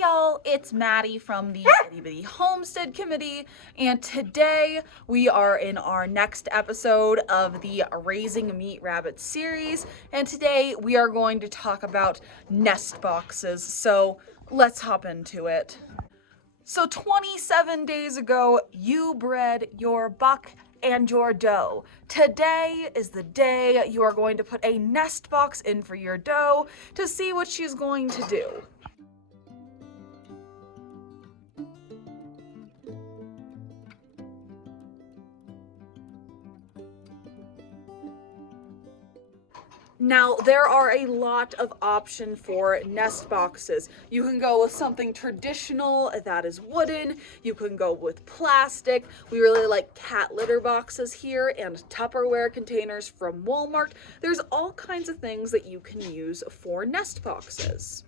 y'all, it's Maddie from the Itty Bitty Homestead Committee, and today we are in our next episode of the Raising Meat Rabbits series, and today we are going to talk about nest boxes, so let's hop into it. So 27 days ago, you bred your buck and your doe. Today is the day you are going to put a nest box in for your doe to see what she's going to do. Now, there are a lot of options for nest boxes. You can go with something traditional that is wooden. You can go with plastic. We really like cat litter boxes here and Tupperware containers from Walmart. There's all kinds of things that you can use for nest boxes.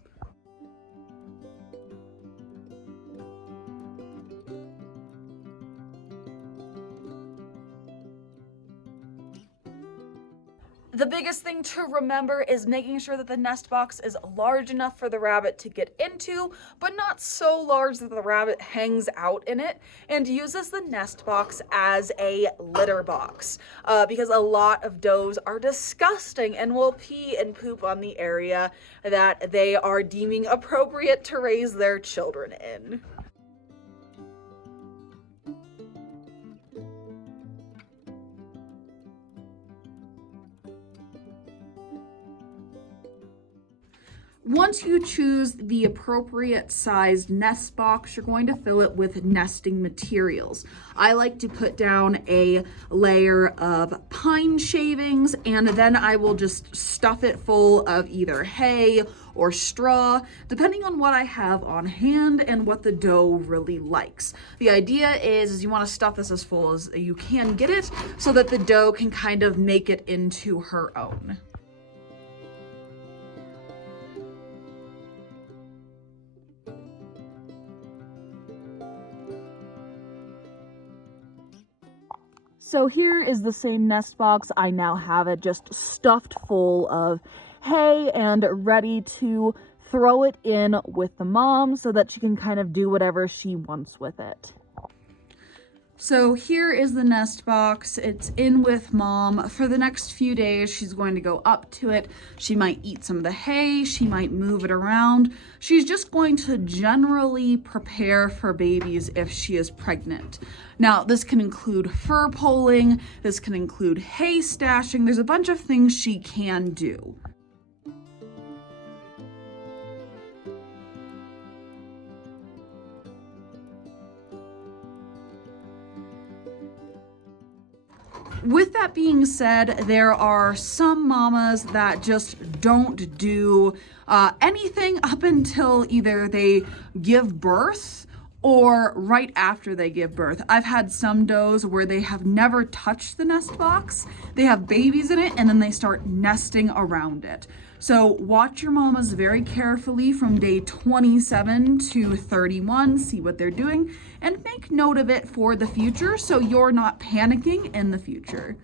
The biggest thing to remember is making sure that the nest box is large enough for the rabbit to get into, but not so large that the rabbit hangs out in it, and uses the nest box as a litter box, because a lot of does are disgusting and will pee and poop on the area that they are deeming appropriate to raise their children in. Once you choose the appropriate sized nest box, you're going to fill it with nesting materials. I like to put down a layer of pine shavings, and then I will just stuff it full of either hay or straw, depending on what I have on hand and what the doe really likes. The idea is you want to stuff this as full as you can get it so that the doe can kind of make it into her own. So here is the same nest box. I now have it just stuffed full of hay and ready to throw it in with the mom so that she can kind of do whatever she wants with it. So here is the nest box. It's in with mom. For the next few days, she's going to go up to it. She might eat some of the hay. She might move it around. She's just going to generally prepare for babies if she is pregnant. Now, this can include fur pulling. This can include hay stashing. There's a bunch of things she can do. With that being said, there are some mamas that just don't do anything up until either they give birth or right after they give birth. I've had some does where they have never touched the nest box. They have babies in it and then they start nesting around it. So watch your mamas very carefully from day 27 to 31, see what they're doing, and make note of it for the future so you're not panicking in the future.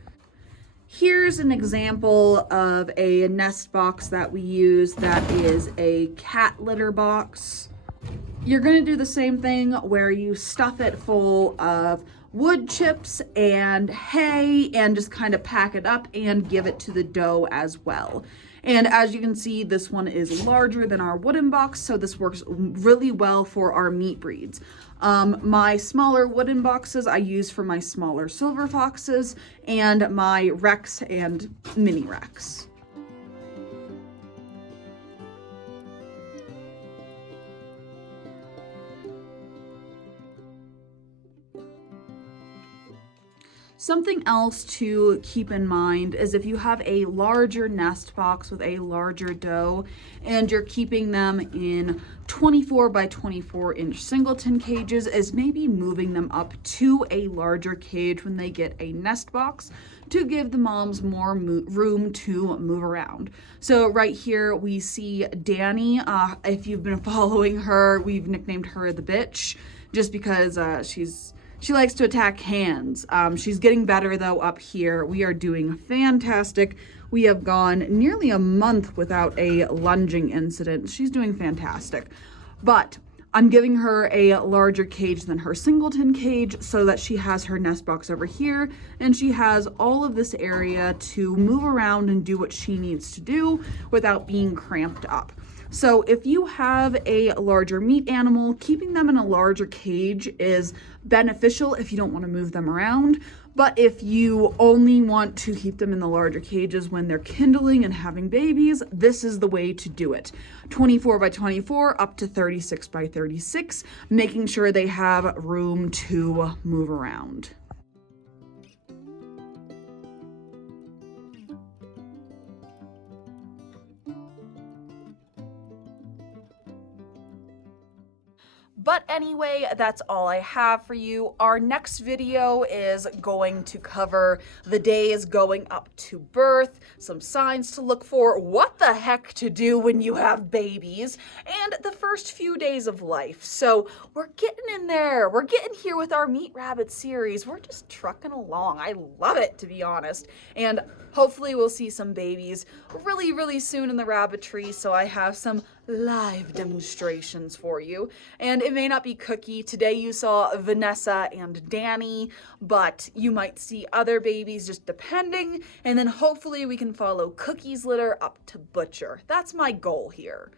Here's an example of a nest box that we use that is a cat litter box. You're gonna do the same thing where you stuff it full of wood chips and hay and just kind of pack it up and give it to the doe as well. And as you can see, this one is larger than our wooden box, so this works really well for our meat breeds. My smaller wooden boxes I use for my smaller silver foxes and my Rex and mini Rex. Something else to keep in mind is if you have a larger nest box with a larger doe and you're keeping them in 24 by 24 inch singleton cages, is maybe moving them up to a larger cage when they get a nest box to give the moms more room to move around. So right here we see Danny. If you've been following her, we've nicknamed her the bitch just because she likes to attack hands. She's getting better though up here. We are doing fantastic. We have gone nearly a month without a lunging incident. She's doing fantastic. But I'm giving her a larger cage than her singleton cage so that she has her nest box over here and she has all of this area to move around and do what she needs to do without being cramped up. So if you have a larger meat animal, keeping them in a larger cage is beneficial if you don't want to move them around. But if you only want to keep them in the larger cages when they're kindling and having babies, this is the way to do it. 24 by 24 up to 36 by 36, making sure they have room to move around. But anyway, that's all I have for you. Our next video is going to cover the days going up to birth, some signs to look for, what the heck to do when you have babies, and the first few days of life. So we're getting in there. We're getting here with our Meet Rabbit series. We're just trucking along. I love it, to be honest. And hopefully we'll see some babies really, really soon in the rabbitry, so I have some live demonstrations for you. And it may not be Cookie. Today you saw Vanessa and Danny, but you might see other babies just depending, and then hopefully we can follow Cookie's litter up to Butcher. That's my goal here.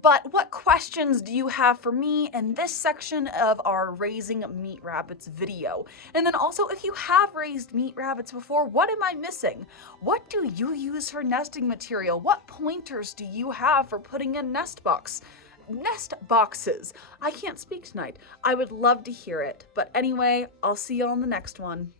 But what questions do you have for me in this section of our Raising Meat Rabbits video? And then also, if you have raised meat rabbits before, what am I missing? What do you use for nesting material? What pointers do you have for putting in nest boxes? I can't speak tonight. I would love to hear it. But anyway, I'll see you on the next one.